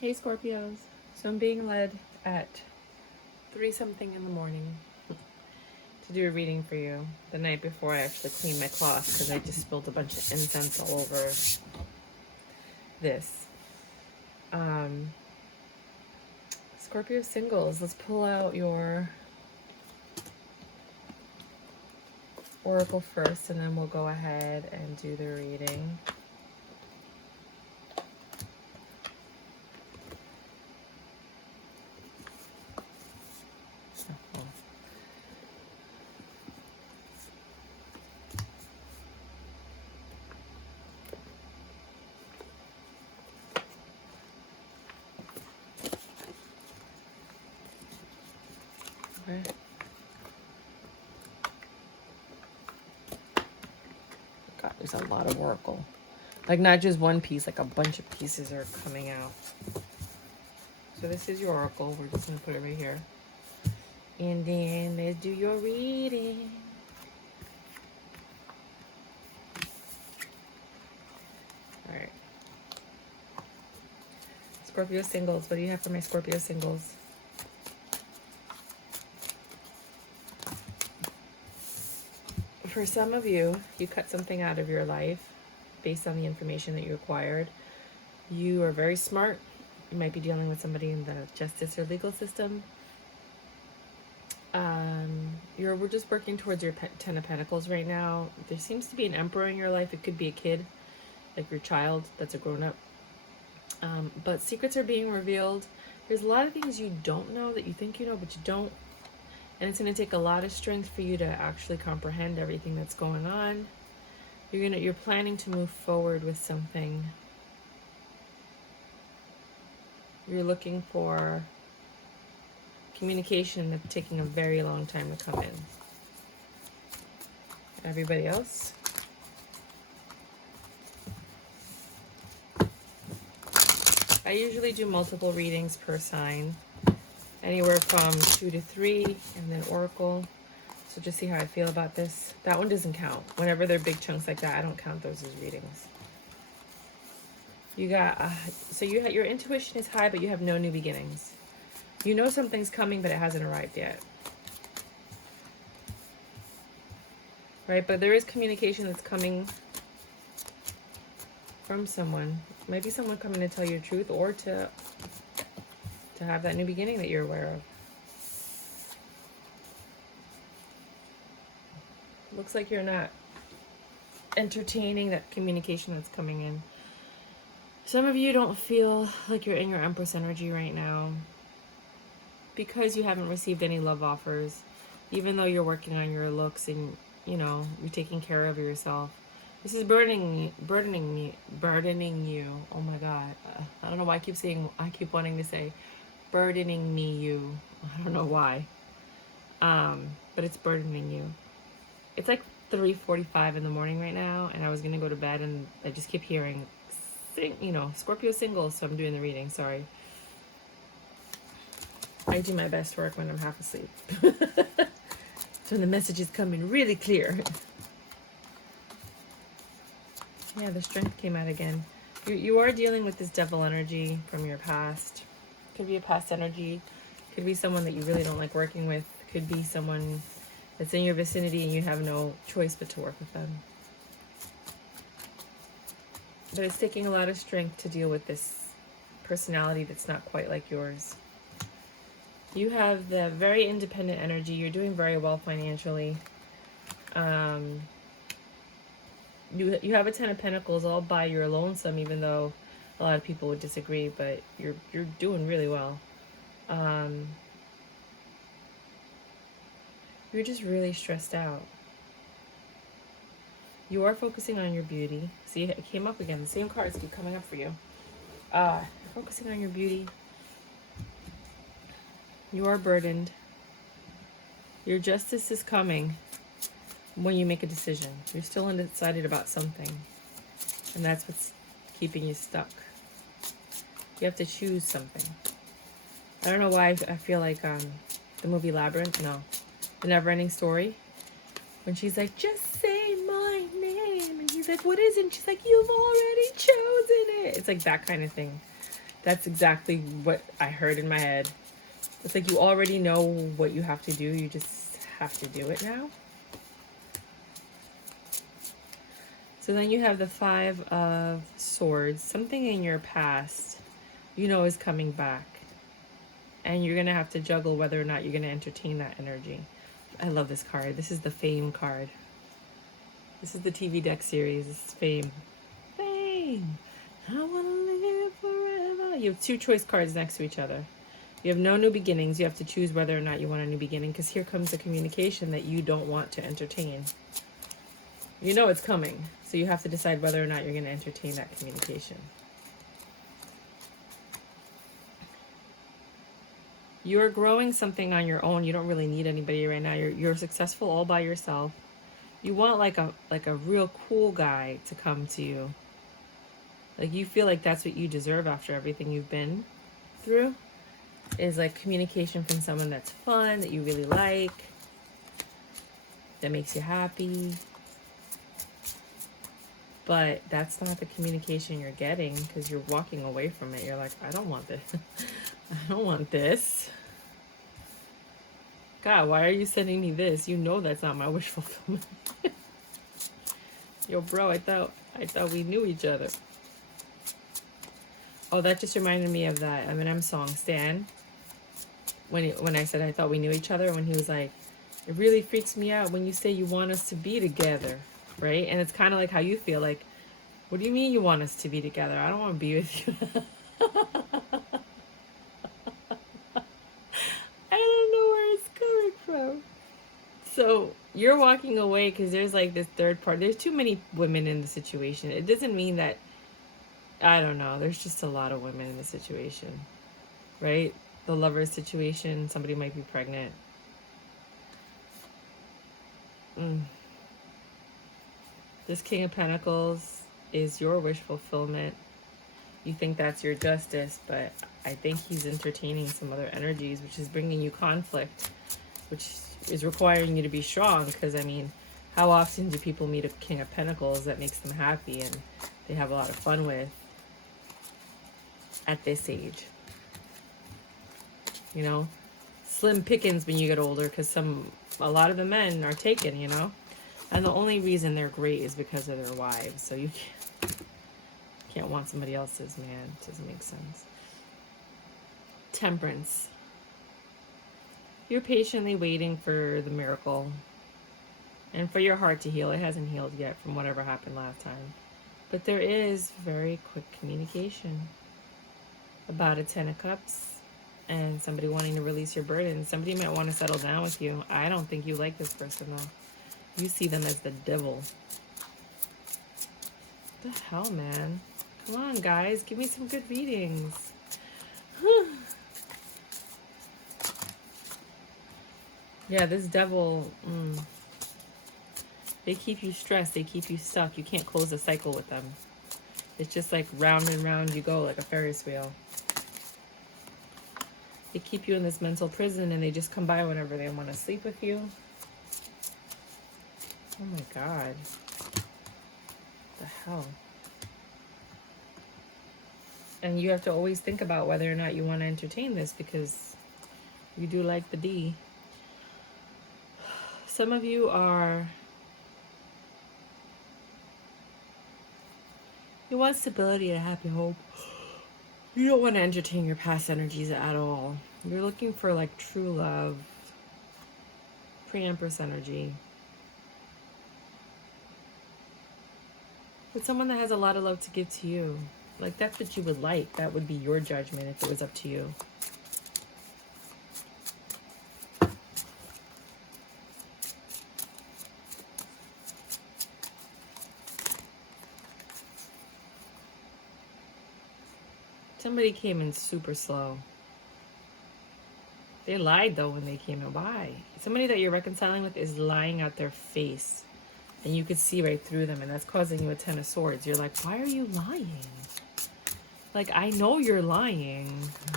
Hey Scorpios. So I'm being led at 3 something in the morning to do a reading for you the night before I actually clean my cloth because I just spilled a bunch of incense all over this. Scorpio singles, let's pull out your oracle first and then we'll go ahead and do the reading. Okay. God, there's a lot of oracle. Like not just one piece, like a bunch of pieces are coming out. So this is your oracle. We're just going to put it right here. And then let's do your reading. All right. Scorpio singles. What do you have for my Scorpio singles? For some of you, you cut something out of your life based on the information that you acquired. You are very smart. You might be dealing with somebody in the justice or legal system. We're just working towards your 10 of Pentacles right now. There seems to be an emperor in your life. It could be a kid, like your child that's a grown-up. But secrets are being revealed. There's a lot of things you don't know that you think you know, but you don't. And it's going to take a lot of strength for you to actually comprehend everything that's going on. You're planning to move forward with something. You're looking for communication that's taking a very long time to come in. Everybody else? I usually do multiple readings per sign. Anywhere from 2 to 3, and then oracle. So just see how I feel about this. That one doesn't count. Whenever they're big chunks like that, I don't count those as readings. You got, so your intuition is high, but you have no new beginnings. You know something's coming, but it hasn't arrived yet. Right, but there is communication that's coming from someone. Maybe someone coming to tell you the truth or to have that new beginning that you're aware of. Looks like you're not entertaining that communication that's coming in. Some of you don't feel like you're in your Empress energy right now because you haven't received any love offers, even though you're working on your looks and, you know, you're taking care of yourself. This is burdening you. Oh my God. I don't know why I keep wanting to say burdening me you. I don't know why. But it's burdening you. It's like 3:45 in the morning right now, and I was gonna go to bed, and I just keep hearing, Scorpio singles. So I'm doing the reading. Sorry. I do my best work when I'm half asleep. So the messages come in really clear. Yeah, the strength came out again. You are dealing with this devil energy from your past. Could be a past energy. Could be someone that you really don't like working with. Could be someone that's in your vicinity and you have no choice but to work with them. But it's taking a lot of strength to deal with this personality that's not quite like yours. You have the very independent energy. You're doing very well financially. You have a 10 of Pentacles all by your lonesome, even though a lot of people would disagree, but you're doing really well. You're just really stressed out. You are focusing on your beauty. See, it came up again. The same cards keep coming up for you. Focusing on your beauty. You are burdened. Your justice is coming when you make a decision. You're still undecided about something. And that's what's keeping you stuck. You have to choose something. I don't know why I feel like the movie Labyrinth. No. The Never-Ending Story. When she's like, just say my name. And he's like, what is it? And she's like, you've already chosen it. It's like that kind of thing. That's exactly what I heard in my head. It's like you already know what you have to do. You just have to do it now. So then you have the Five of Swords. Something in your past, you know, is coming back. And you're going to have to juggle whether or not you're going to entertain that energy. I love this card. This is the Fame card. This is the TV deck series. This is Fame. Fame. I want to live forever. You have two choice cards next to each other. You have no new beginnings. You have to choose whether or not you want a new beginning, because here comes the communication that you don't want to entertain. You know it's coming, so you have to decide whether or not you're going to entertain that communication. You're growing something on your own. You don't really need anybody right now. You're successful all by yourself. You want like a real cool guy to come to you. Like you feel like that's what you deserve after everything you've been through. Is like communication from someone that's fun, that you really like, that makes you happy. But that's not the communication you're getting, because you're walking away from it. You're like, I don't want this. I don't want this. God, why are you sending me this? You know that's not my wish fulfillment. Yo, bro, I thought we knew each other. Oh, that just reminded me of that Eminem song, Stan. When I said I thought we knew each other, when he was like, it really freaks me out when you say you want us to be together, right? And it's kind of like how you feel, like, what do you mean you want us to be together? I don't want to be with you. I don't know where it's coming from. So you're walking away because there's like this third part. There's too many women in the situation. It doesn't mean that, I don't know, there's just a lot of women in the situation, right? The lover's situation, somebody might be pregnant. This King of Pentacles is your wish fulfillment. You think that's your justice, but I think he's entertaining some other energies, which is bringing you conflict, which is requiring you to be strong. Because, I mean, how often do people meet a King of Pentacles that makes them happy and they have a lot of fun with at this age? You know, slim pickings when you get older, because a lot of the men are taken, you know, and the only reason they're great is because of their wives. So you can't want somebody else's man. It doesn't make sense. Temperance. You're patiently waiting for the miracle and for your heart to heal. It hasn't healed yet from whatever happened last time, but there is very quick communication about a 10 of Cups. And somebody wanting to release your burden. Somebody might want to settle down with you. I don't think you like this person, though. You see them as the devil. What the hell, man? Come on, guys. Give me some good readings. Yeah, this devil, they keep you stressed. They keep you stuck. You can't close a cycle with them. It's just like round and round you go, like a Ferris wheel. They keep you in this mental prison, and they just come by whenever they want to sleep with you. Oh my God. What the hell? And you have to always think about whether or not you want to entertain this, because you do like the D. Some of you are... You want stability and a happy home. You don't want to entertain your past energies at all. You're looking for like true love. Pre-Empress energy. But someone that has a lot of love to give to you. Like that's what you would like. That would be your judgment if it was up to you. Somebody came in super slow. They lied though when they came in. Why? Somebody that you're reconciling with is lying at their face. And you could see right through them, and that's causing you a 10 of Swords. You're like, why are you lying? Like, I know you're lying.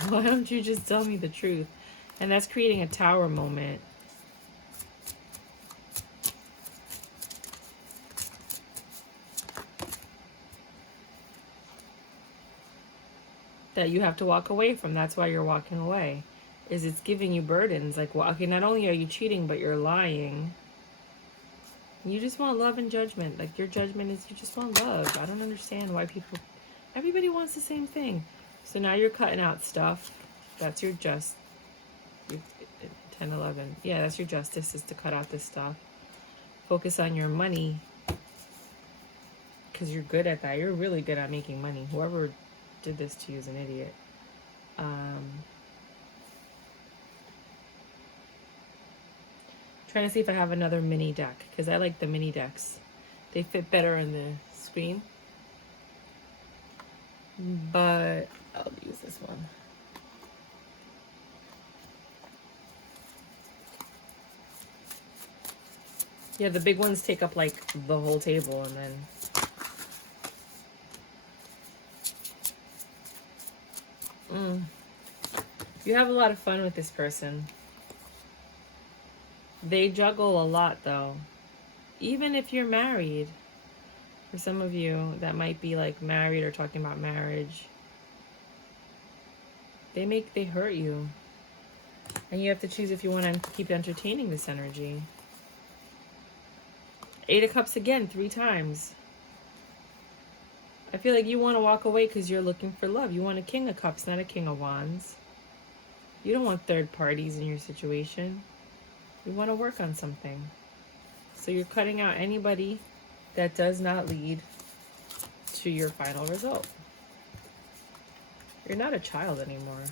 Why don't you just tell me the truth? And that's creating a tower moment. that you have to walk away from. That's why you're walking away. Is it's giving you burdens. Like, well, okay, not only are you cheating, but you're lying. You just want love and judgment. Like, your judgment is you just want love. I don't understand why people... Everybody wants the same thing. So now you're cutting out stuff. That's your just... Your 10, 11. Yeah, that's your justice, is to cut out this stuff. Focus on your money. Because you're good at that. You're really good at making money. Whoever did this to you is an idiot. Trying to see if I have another mini deck, because I like the mini decks. They fit better on the screen. But I'll use this one. Yeah, the big ones take up like the whole table, and then you have a lot of fun with this person. They juggle a lot, though. Even if you're married, for some of you that might be like married or talking about marriage, they hurt you, and you have to choose if you want to keep entertaining this energy. 8 of Cups again, 3 times. I feel like you want to walk away because you're looking for love. You want a King of Cups, not a King of Wands. You don't want third parties in your situation. You want to work on something. So you're cutting out anybody that does not lead to your final result. You're not a child anymore,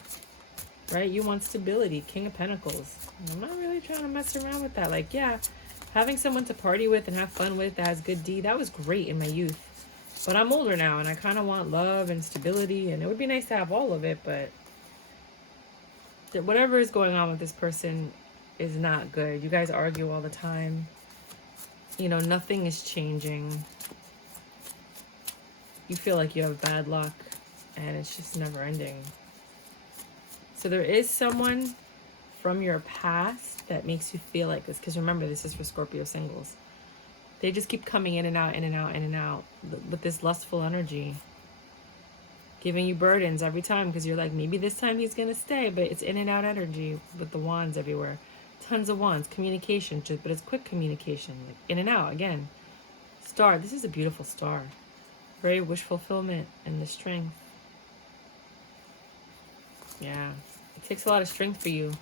right? You want stability, King of Pentacles. I'm not really trying to mess around with that. Like, yeah, having someone to party with and have fun with that has good D, that was great in my youth. But I'm older now, and I kind of want love and stability, and it would be nice to have all of it, but whatever is going on with this person is not good. You guys argue all the time. You know, nothing is changing. You feel like you have bad luck, and it's just never ending. So there is someone from your past that makes you feel like this, because remember, this is for Scorpio singles. They just keep coming in and out, in and out, in and out with this lustful energy, giving you burdens every time, because you're like, maybe this time he's gonna stay, but it's in and out energy with the wands everywhere. Tons of wands, communication, but it's quick communication, like in and out again. Star, this is a beautiful star. Very wish fulfillment and the strength. Yeah, it takes a lot of strength for you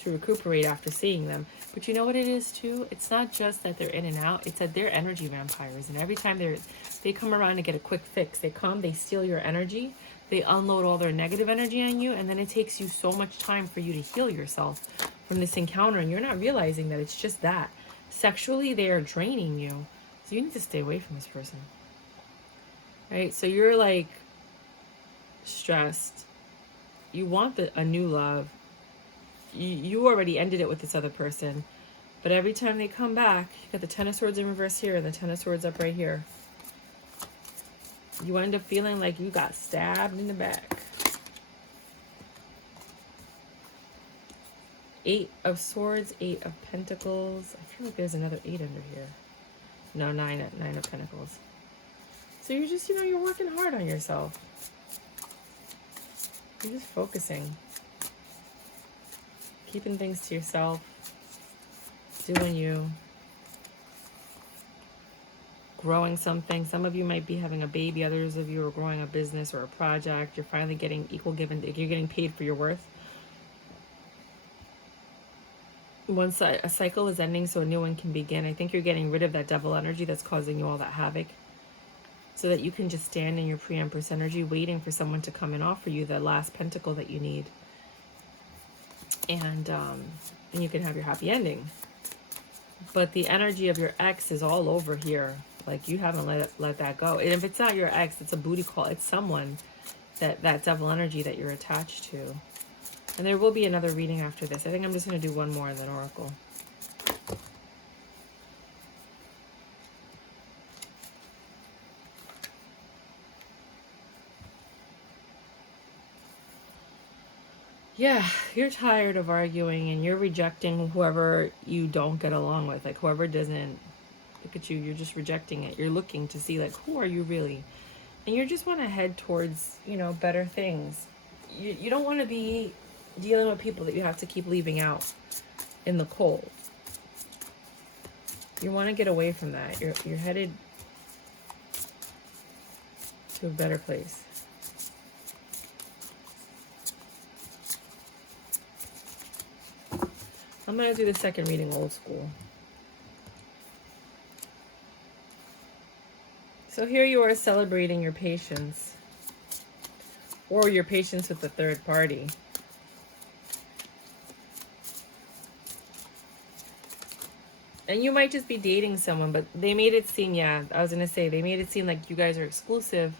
to recuperate after seeing them. But you know what it is too? It's not just that they're in and out, it's that they're energy vampires. And every time they come around to get a quick fix, they come, they steal your energy, they unload all their negative energy on you, and then it takes you so much time for you to heal yourself from this encounter, and you're not realizing that it's just that. Sexually, they are draining you. So you need to stay away from this person. Right? So you're like stressed. You want a new love. You already ended it with this other person. But every time they come back, you got the Ten of Swords in reverse here and the Ten of Swords up right here. You end up feeling like you got stabbed in the back. 8 of Swords, 8 of Pentacles. I feel like there's another 8 under here. No, 9 of Pentacles. So you're just, you're working hard on yourself. You're just focusing. Keeping things to yourself. Doing you. Growing something. Some of you might be having a baby. Others of you are growing a business or a project. You're finally getting equal given. You're getting paid for your worth. Once a cycle is ending, so a new one can begin. I think you're getting rid of that devil energy that's causing you all that havoc, so that you can just stand in your pre-empress energy, waiting for someone to come and offer you the last pentacle that you need, and you can have your happy ending. But the energy of your ex is all over here. Like, you haven't let that go. And if it's not your ex, it's a booty call. It's someone that devil energy that you're attached to. And there will be another reading after this. I think I'm just going to do one more and then Oracle. Yeah, you're tired of arguing and you're rejecting whoever you don't get along with. Like, whoever doesn't look at you, you're just rejecting it. You're looking to see, like, who are you really? And you just want to head towards, better things. you don't want to be dealing with people that you have to keep leaving out in the cold. You want to get away from that. You're headed to a better place. I'm going to do the second reading old school. So here you are celebrating your patience, or your patience with the third party. And you might just be dating someone, but they made it seem, yeah, I was going to say, they made it seem like you guys are exclusive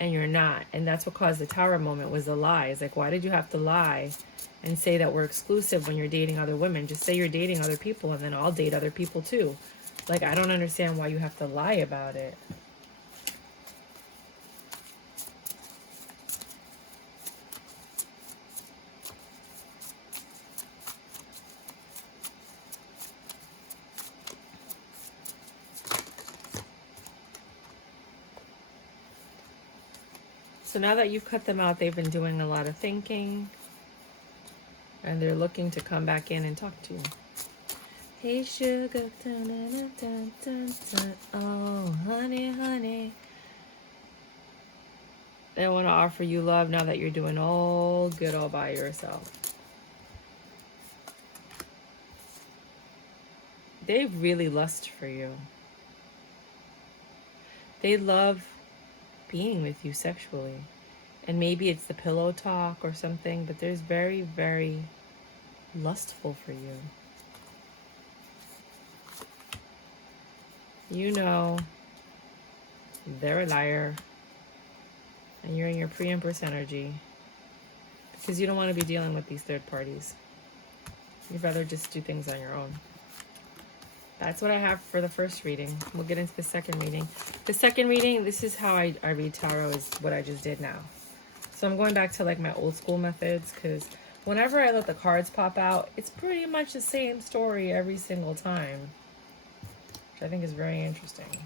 and you're not. And that's what caused the tower moment, was the lies. Like, why did you have to lie and say that we're exclusive when you're dating other women? Just say you're dating other people and then I'll date other people too. Like, I don't understand why you have to lie about it. So now that you've cut them out, they've been doing a lot of thinking. And they're looking to come back in and talk to you. Hey, sugar. Dun, dun, dun, dun, dun. Oh, honey, honey. They want to offer you love now that you're doing all good all by yourself. They really lust for you. They love being with you sexually. And maybe it's the pillow talk or something, but there's very, very lustful for you. You know they're a liar, and you're in your pre-empress energy because you don't want to be dealing with these third parties. You'd rather just do things on your own. That's what I have for the first reading. We'll get into the second reading. The second reading, this is how I read tarot, is what I just did now. So I'm going back to like my old school methods, because whenever I let the cards pop out, it's pretty much the same story every single time, which I think is very interesting.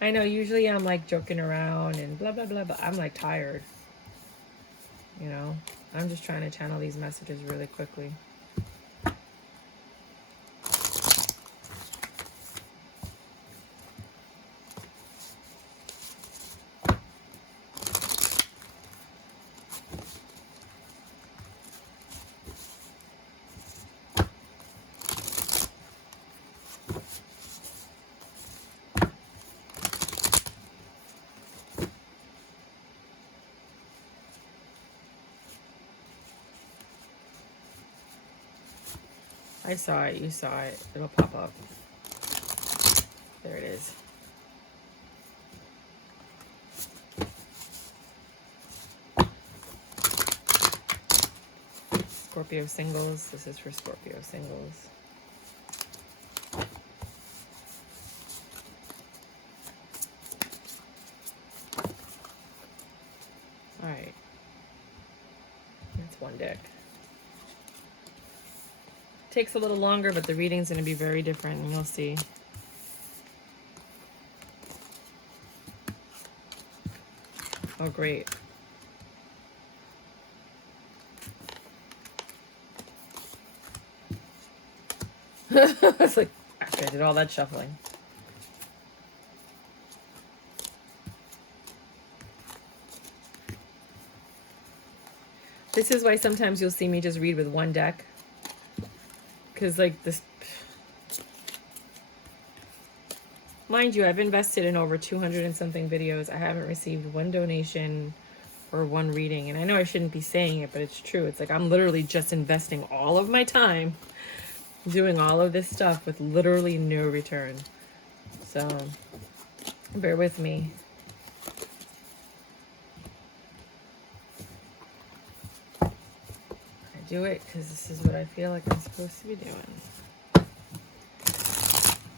I know usually I'm like joking around and blah, blah, blah, but I'm like tired. You know, I'm just trying to channel these messages really quickly. I saw it, you saw it. It'll pop up. There it is. Scorpio singles. This is for Scorpio singles. All right. That's one deck. Takes a little longer, but the reading's going to be very different, and you'll see. Oh, great. It's like, after I did all that shuffling. This is why sometimes you'll see me just read with one deck. Because, like, this... Mind you, I've invested in over 200 and something videos. I haven't received one donation or one reading. And I know I shouldn't be saying it, but it's true. It's like I'm literally just investing all of my time doing all of this stuff with literally no return. So, bear with me. Do it because this is what I feel like I'm supposed to be doing.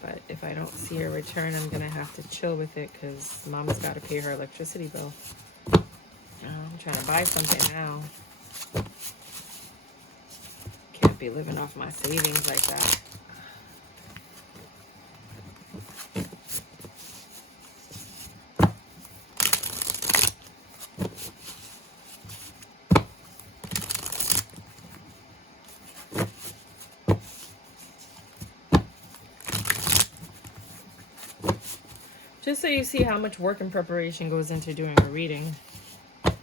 But if I don't see a return, I'm gonna have to chill with it because Mama's got to pay her electricity bill. I'm trying to buy something now. Can't be living off my savings like that. Just so you see how much work and preparation goes into doing a reading. At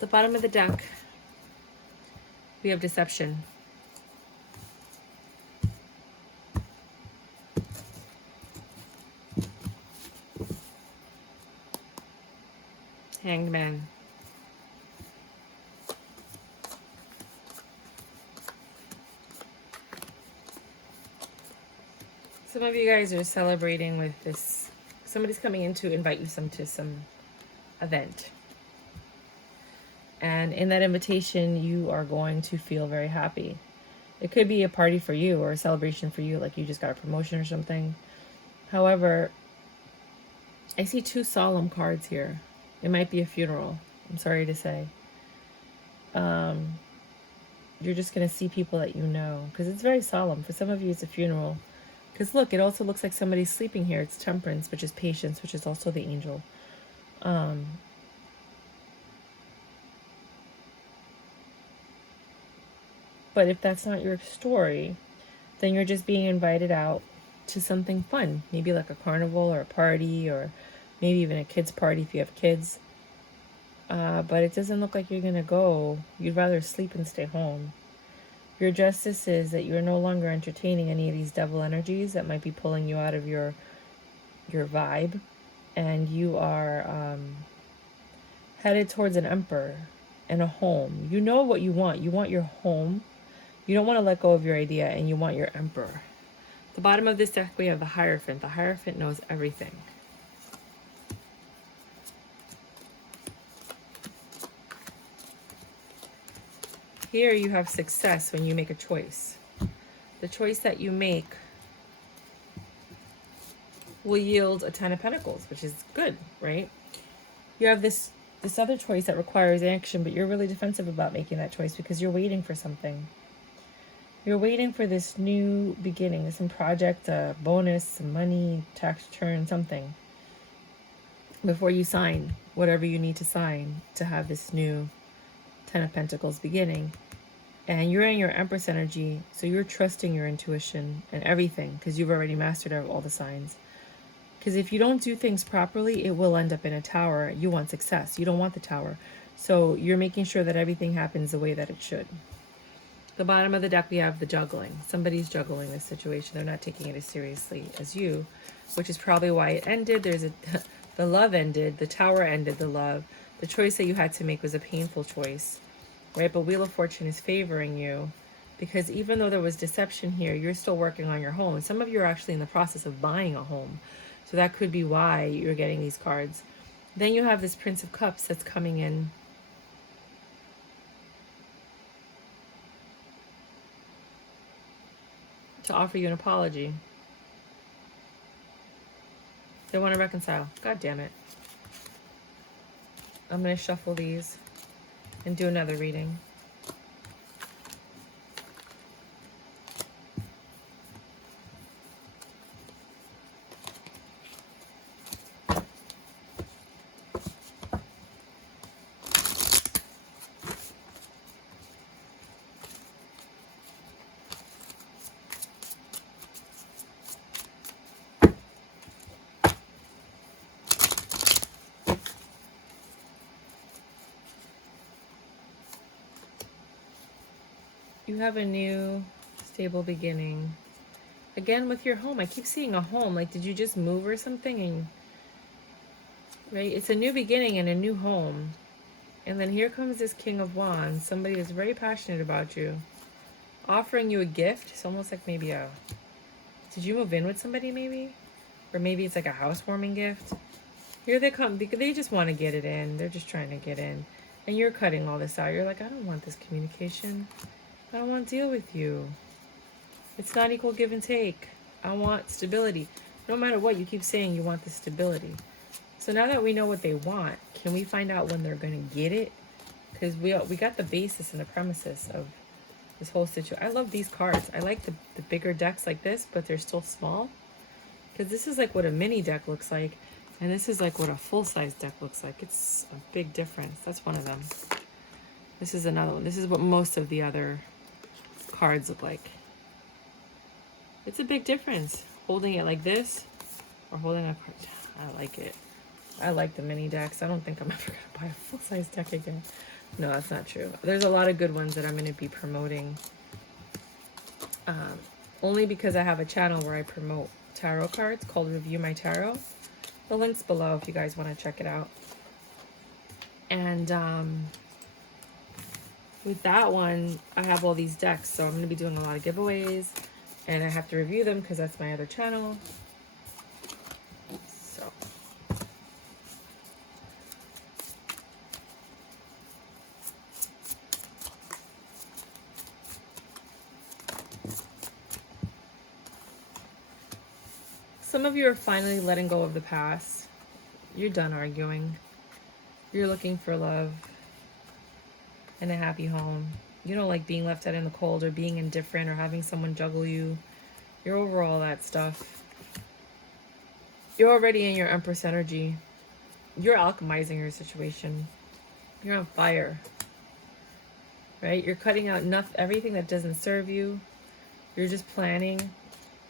the bottom of the deck, we have deception. Hanged Man. Some of you guys are celebrating with this. Somebody's coming in to invite you to some event. And in that invitation, you are going to feel very happy. It could be a party for you or a celebration for you, like you just got a promotion or something. However, I see two solemn cards here. It might be a funeral. I'm sorry to say. You're just going to see people that you know. Because it's very solemn. For some of you, it's a funeral. Because look, it also looks like somebody's sleeping here. It's Temperance, which is patience, which is also the angel. But if that's not your story, then you're just being invited out to something fun. Maybe like a carnival or a party, or maybe even a kid's party if you have kids. But it doesn't look like you're going to go. You'd rather sleep and stay home. Your justice is that you're no longer entertaining any of these devil energies that might be pulling you out of your vibe. And you are headed towards an emperor and a home. You know what you want. You want your home. You don't want to let go of your idea, and you want your emperor. At the bottom of this deck, we have the Hierophant. The Hierophant knows everything. Here you have success when you make a choice. The choice that you make will yield a 10 of Pentacles, which is good, right? You have this other choice that requires action, but you're really defensive about making that choice because you're waiting for something. You're waiting for this new beginning, some project, a bonus, some money, tax return, something, before you sign whatever you need to sign to have this new 10 of Pentacles beginning. And you're in your Empress energy, so you're trusting your intuition and everything because you've already mastered all the signs. Because if you don't do things properly, it will end up in a tower. You want success. You don't want the tower. So you're making sure that everything happens the way that it should. The bottom of the deck, we have the juggling. Somebody's juggling this situation. They're not taking it as seriously as you, which is probably why it ended. The love ended. The tower ended the love. The choice that you had to make was a painful choice, right? But Wheel of Fortune is favoring you because even though there was deception here, you're still working on your home. And some of you are actually in the process of buying a home. So that could be why you're getting these cards. Then you have this Prince of Cups that's coming in. To offer you an apology. They want to reconcile. God damn it. I'm going to shuffle these and do another reading. You have a new stable beginning. Again with your home. I keep seeing a home. Like, did you just move or something? And right? It's a new beginning and a new home. And then here comes this King of Wands. Somebody is very passionate about you. Offering you a gift. It's almost like maybe a... Did you move in with somebody maybe? Or maybe it's like a housewarming gift. Here they come because they just want to get it in. They're just trying to get in. And you're cutting all this out. You're like, I don't want this communication. I don't want to deal with you. It's not equal give and take. I want stability. No matter what, you keep saying you want the stability. So now that we know what they want, can we find out when they're going to get it? Because we got the basis and the premises of this whole situation. I love these cards. I like the bigger decks like this, but they're still small. Because this is like what a mini deck looks like. And this is like what a full-size deck looks like. It's a big difference. That's one of them. This is another one. This is what most of the other cards look like. It's a big difference. Holding it like this or holding a card. I like it. I like the mini decks. I don't think I'm ever going to buy a full-size deck again. No, that's not true. There's a lot of good ones that I'm going to be promoting. Only because I have a channel where I promote tarot cards called Review My Tarot. The link's below if you guys want to check it out. And with that one, I have all these decks. So I'm going to be doing a lot of giveaways. And I have to review them because that's my other channel. So. Some of you are finally letting go of the past. You're done arguing. You're looking for love and a happy home. You don't like being left out in the cold or being indifferent or having someone juggle you. You're over all that stuff. You're already in your Empress energy. You're alchemizing your situation. You're on fire. Right? You're cutting out everything that doesn't serve you. You're just planning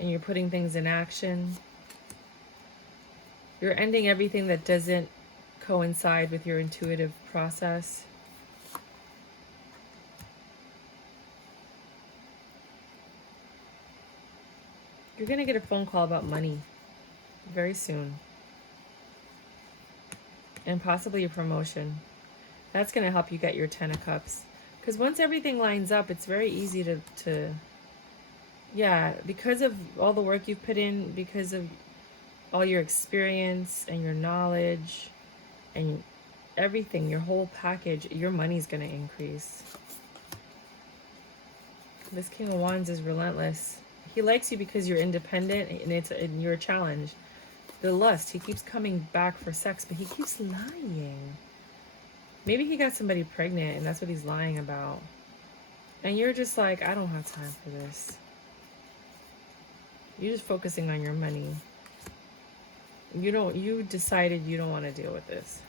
and you're putting things in action. You're ending everything that doesn't coincide with your intuitive process. You're going to get a phone call about money very soon. And possibly a promotion. That's going to help you get your 10 of Cups. Because once everything lines up, it's very easy to yeah, because of all the work you've put in, because of all your experience and your knowledge and everything, your whole package, your money's going to increase. This King of Wands is relentless. He likes you because you're independent and you're a challenge. The lust, he keeps coming back for sex, but he keeps lying. Maybe he got somebody pregnant and that's what he's lying about. And you're just like, I don't have time for this. You're just focusing on your money. You decided you don't want to deal with this.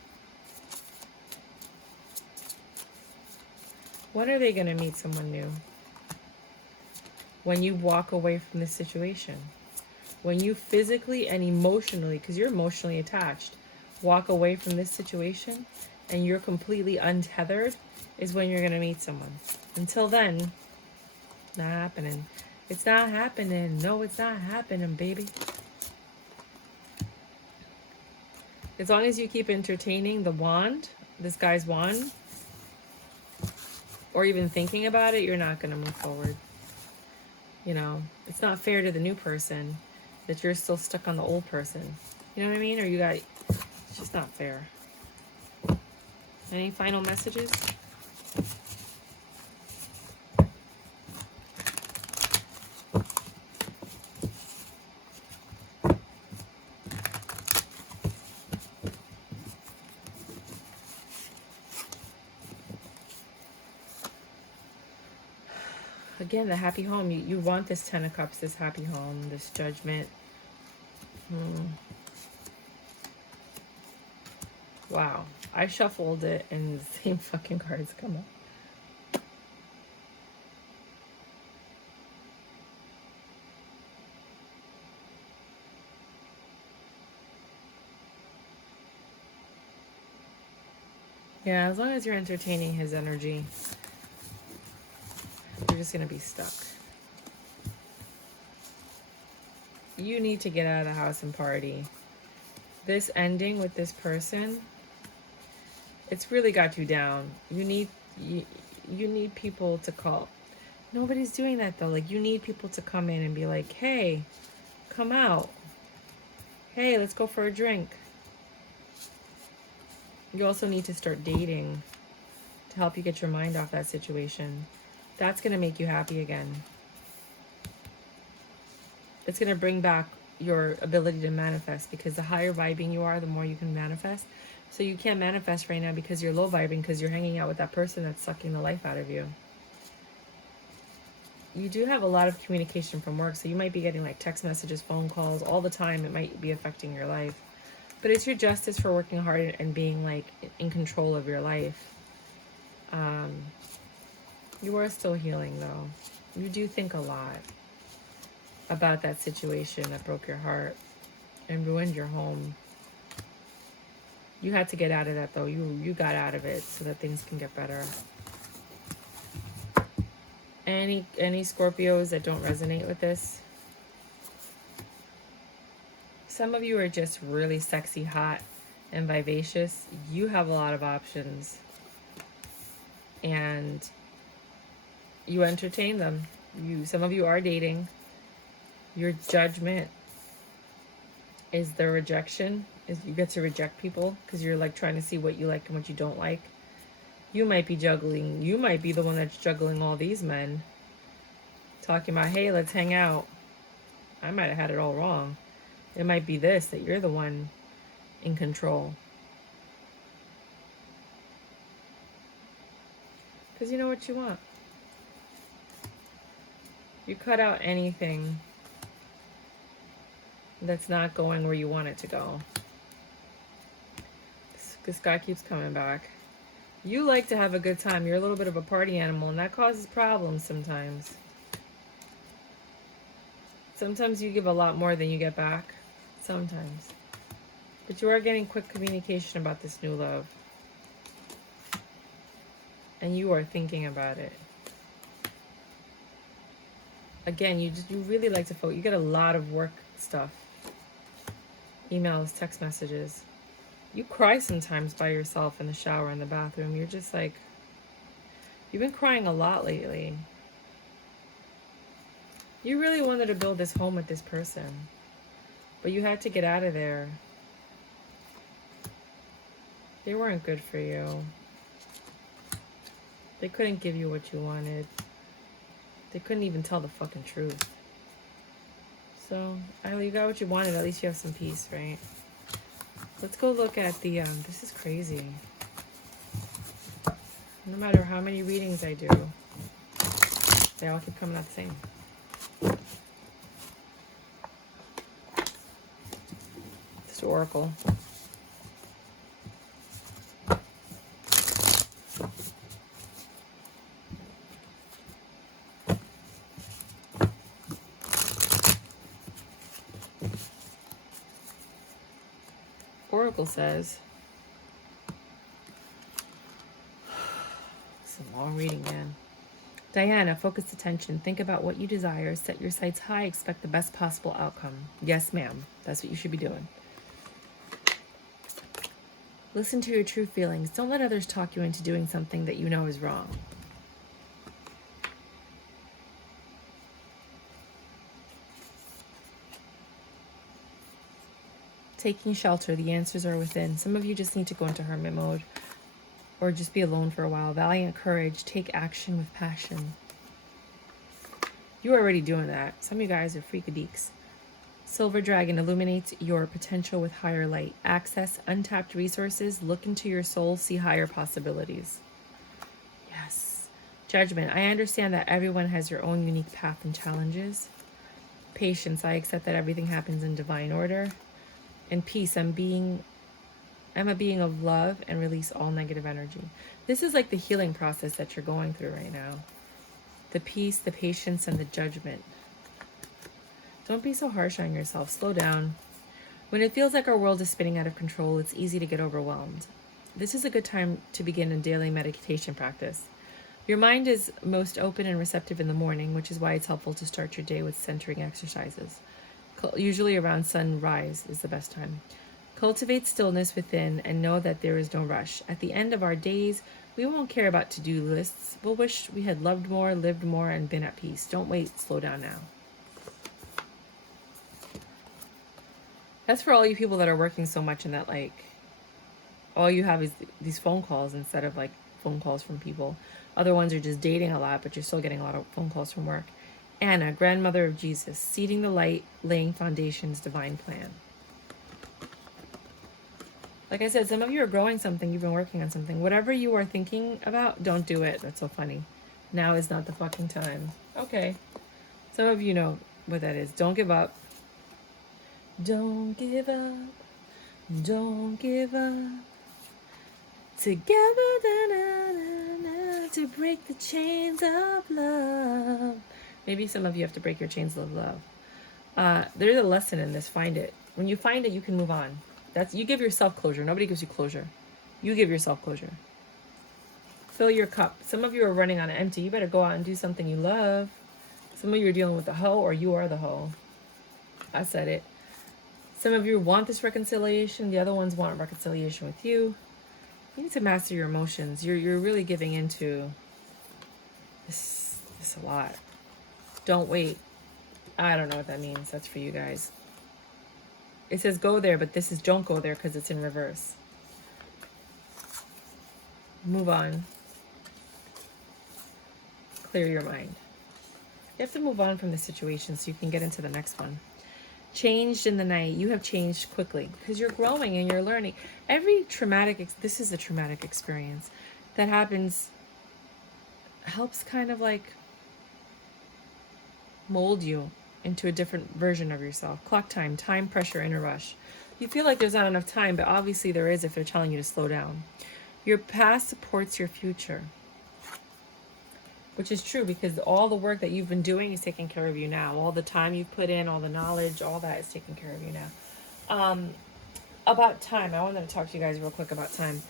When are they going to meet someone new? When you walk away from this situation. When you physically and emotionally, because you're emotionally attached, walk away from this situation and you're completely untethered is when you're going to meet someone. Until then, not happening. It's not happening. No, it's not happening, baby. As long as you keep entertaining the wand, this guy's wand, or even thinking about it, you're not going to move forward. You know, it's not fair to the new person that you're still stuck on the old person. You know what I mean? Or it's just not fair. Any final messages? Again, the happy home. You want this 10 of Cups, this happy home, this judgment. Wow. I shuffled it and the same fucking cards come up. Yeah, as long as you're entertaining his energy, you're just going to be stuck. You need to get out of the house and party. This ending with this person, it's really got you down. You need people to call. Nobody's doing that though. Like, you need people to come in and be like, hey, come out. Hey, let's go for a drink. You also need to start dating to help you get your mind off that situation. That's going to make you happy again. It's going to bring back your ability to manifest, because the higher vibing you are, the more you can manifest. So you can't manifest right now because you're low vibing, because you're hanging out with that person that's sucking the life out of you. you do have a lot of communication from work, so you might be getting like text messages, phone calls all the time. It might be affecting your life. But it's your justice for working hard and being like in control of your life. You are still healing though. You do think a lot about that situation that broke your heart and ruined your home. You had to get out of that though. You got out of it so that things can get better. Any Scorpios that don't resonate with this? Some of you are just really sexy, hot, and vivacious. You have a lot of options. And you entertain them. Some of you are dating. Your judgment is the rejection. Is you get to reject people because you're like trying to see what you like and what you don't like. You might be juggling. You might be the one that's juggling all these men. Talking about, hey, let's hang out. I might have had it all wrong. It might be this, that you're the one in control. Because you know what you want. You cut out anything that's not going where you want it to go. This guy keeps coming back. You like to have a good time. You're a little bit of a party animal, and that causes problems sometimes. Sometimes you give a lot more than you get back. Sometimes. But you are getting quick communication about this new love. And you are thinking about it. Again, you really like to focus. You get a lot of work stuff. Emails, text messages. You cry sometimes by yourself in the shower, in the bathroom. You're just like, you've been crying a lot lately. You really wanted to build this home with this person, but you had to get out of there. They weren't good for you. They couldn't give you what you wanted. They couldn't even tell the fucking truth. So, you got what you wanted. At least you have some peace, right? Let's go look at the, this is crazy. No matter how many readings I do, they all keep coming out the same. This Oracle. Oracle says, it's a long reading, man. Diana, focus attention. Think about what you desire. Set your sights high. Expect the best possible outcome. Yes, ma'am. That's what you should be doing. Listen to your true feelings. Don't let others talk you into doing something that you know is wrong. Taking shelter. The answers are within. Some of you just need to go into hermit mode or just be alone for a while. Valiant courage. Take action with passion. You're already doing that. Some of you guys are freakadeeks. Silver Dragon illuminates your potential with higher light. Access untapped resources. Look into your soul. See higher possibilities. Yes. Judgment. I understand that everyone has your own unique path and challenges. Patience. I accept that everything happens in divine order. And peace. I'm a being of love and release all negative energy. This is like the healing process that you're going through right now. The peace, the patience, and the judgment. Don't be so harsh on yourself. Slow down. When it feels like our world is spinning out of control, it's easy to get overwhelmed. This is a good time to begin a daily meditation practice. Your mind is most open and receptive in the morning, which is why it's helpful to start your day with centering exercises. Usually around sunrise is the best time. Cultivate stillness within and know that there is no rush. At the end of our days, we won't care about to-do lists. We'll wish we had loved more, lived more, and been at peace. Don't wait. Slow down now. That's for all you people that are working so much and that like all you have is these phone calls instead of like phone calls from people. Other ones are just dating a lot, but you're still getting a lot of phone calls from work. Anna, grandmother of Jesus, seeding the light, laying foundations, divine plan. Like I said, some of you are growing something. You've been working on something. Whatever you are thinking about, don't do it. That's so funny. Now is not the fucking time. Okay. Some of you know what that is. Don't give up. Don't give up. Don't give up. Together, to break the chains of love. Maybe some of you have to break your chains of love. There's a lesson in this. Find it. When you find it, you can move on. You give yourself closure. Nobody gives you closure. You give yourself closure. Fill your cup. Some of you are running on empty. You better go out and do something you love. Some of you are dealing with the hoe, or you are the hoe. I said it. Some of you want this reconciliation. The other ones want reconciliation with you. You need to master your emotions. You're really giving into this a lot. Don't wait. I don't know what that means. That's for you guys. It says go there, but this is don't go there because it's in reverse. Move on. Clear your mind. You have to move on from the situation so you can get into the next one. Changed in the night. You have changed quickly because you're growing and you're learning. Every this is a traumatic experience that happens, helps kind of like mold you into a different version of yourself. Clock time, time pressure, in a rush. You feel like there's not enough time, but obviously there is if they're telling you to slow down. Your past supports your future, which is true because all the work that you've been doing is taking care of you now. All the time you've put in, all the knowledge, all that is taking care of you now. About time, I wanted to talk to you guys real quick about time.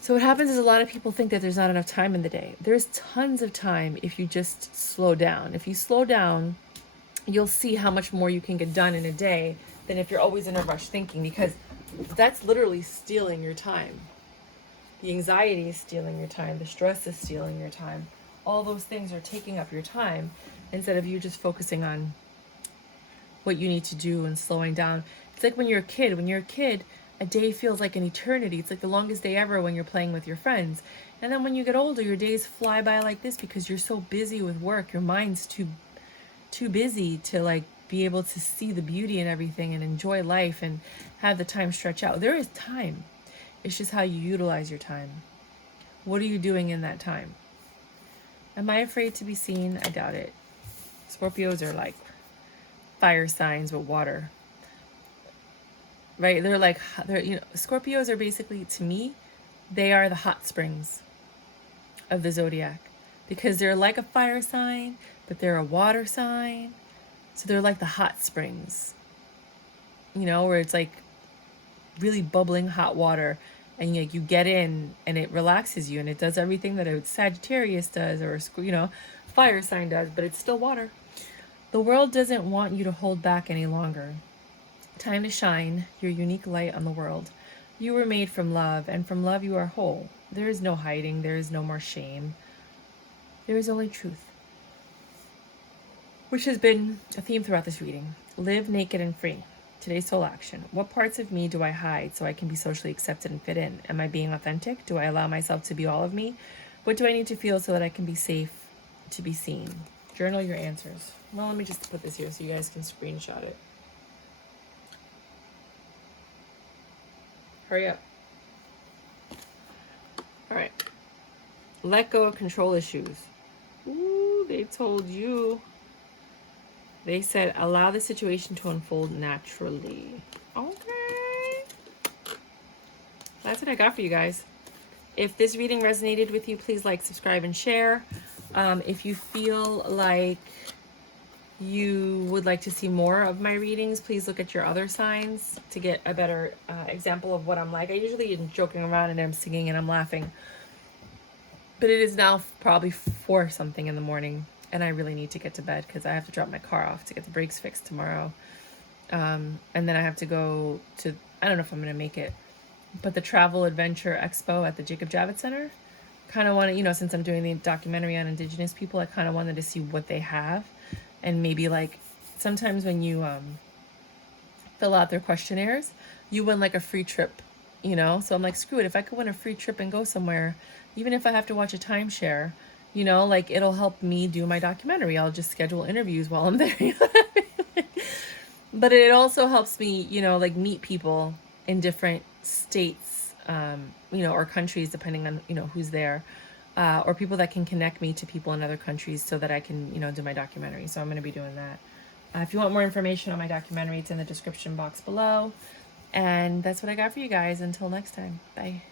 So what happens is a lot of people think that there's not enough time in the day. There's tons of time if you just slow down. If you slow down, you'll see how much more you can get done in a day than if you're always in a rush thinking, because that's literally stealing your time. The anxiety is stealing your time. The stress is stealing your time. All those things are taking up your time instead of you just focusing on what you need to do and slowing down. It's like when you're a kid. When you're a kid, a day feels like an eternity. It's like the longest day ever when you're playing with your friends. And then when you get older, your days fly by like this because you're so busy with work. Your mind's too busy to like be able to see the beauty in everything and enjoy life and have the time stretch out. There is time. It's just how you utilize your time. What are you doing in that time? Am I afraid to be seen? I doubt it. Scorpios are like fire signs with water. Right? Scorpios are basically, to me, they are the hot springs of the zodiac because they're like a fire sign, but they're a water sign. So they're like the hot springs, where it's like really bubbling hot water and you get in and it relaxes you and it does everything that a Sagittarius does or, fire sign does, but it's still water. The world doesn't want you to hold back any longer. Time to shine your unique light on the world. You were made from love, and from love you are whole. There is no hiding. There is no more shame. There is only truth, which has been a theme throughout this reading. Live naked and free. Today's soul action. What parts of me do I hide so I can be socially accepted and fit in? Am I being authentic? Do I allow myself to be all of me? What do I need to feel so that I can be safe to be seen? Journal your answers. Well, let me just put this here so you guys can screenshot it. Hurry up. All right. Let go of control issues. Ooh, they told you. They said, allow the situation to unfold naturally. Okay. That's what I got for you guys. If this reading resonated with you, please like, subscribe, and share. If you feel like you would like to see more of my readings, please look at your other signs to get a better example of what I'm like. I usually am joking around and I'm singing and I'm laughing. But it is now probably 4 something in the morning. And I really need to get to bed because I have to drop my car off to get the brakes fixed tomorrow. And then I have to go to, I don't know if I'm going to make it, but the Travel Adventure Expo at the Jacob Javits Center. Kind of want to, since I'm doing the documentary on Indigenous people, I kind of wanted to see what they have. And maybe like sometimes when you fill out their questionnaires, you win like a free trip, So I'm like, screw it. If I could win a free trip and go somewhere, even if I have to watch a timeshare, like it'll help me do my documentary. I'll just schedule interviews while I'm there. But it also helps me, like meet people in different states, or countries, depending on, who's there. or people that can connect me to people in other countries so that I can, you know, do my documentary. So I'm going to be doing that. If you want more information on my documentary, it's in the description box below. And that's what I got for you guys. Until next time. Bye.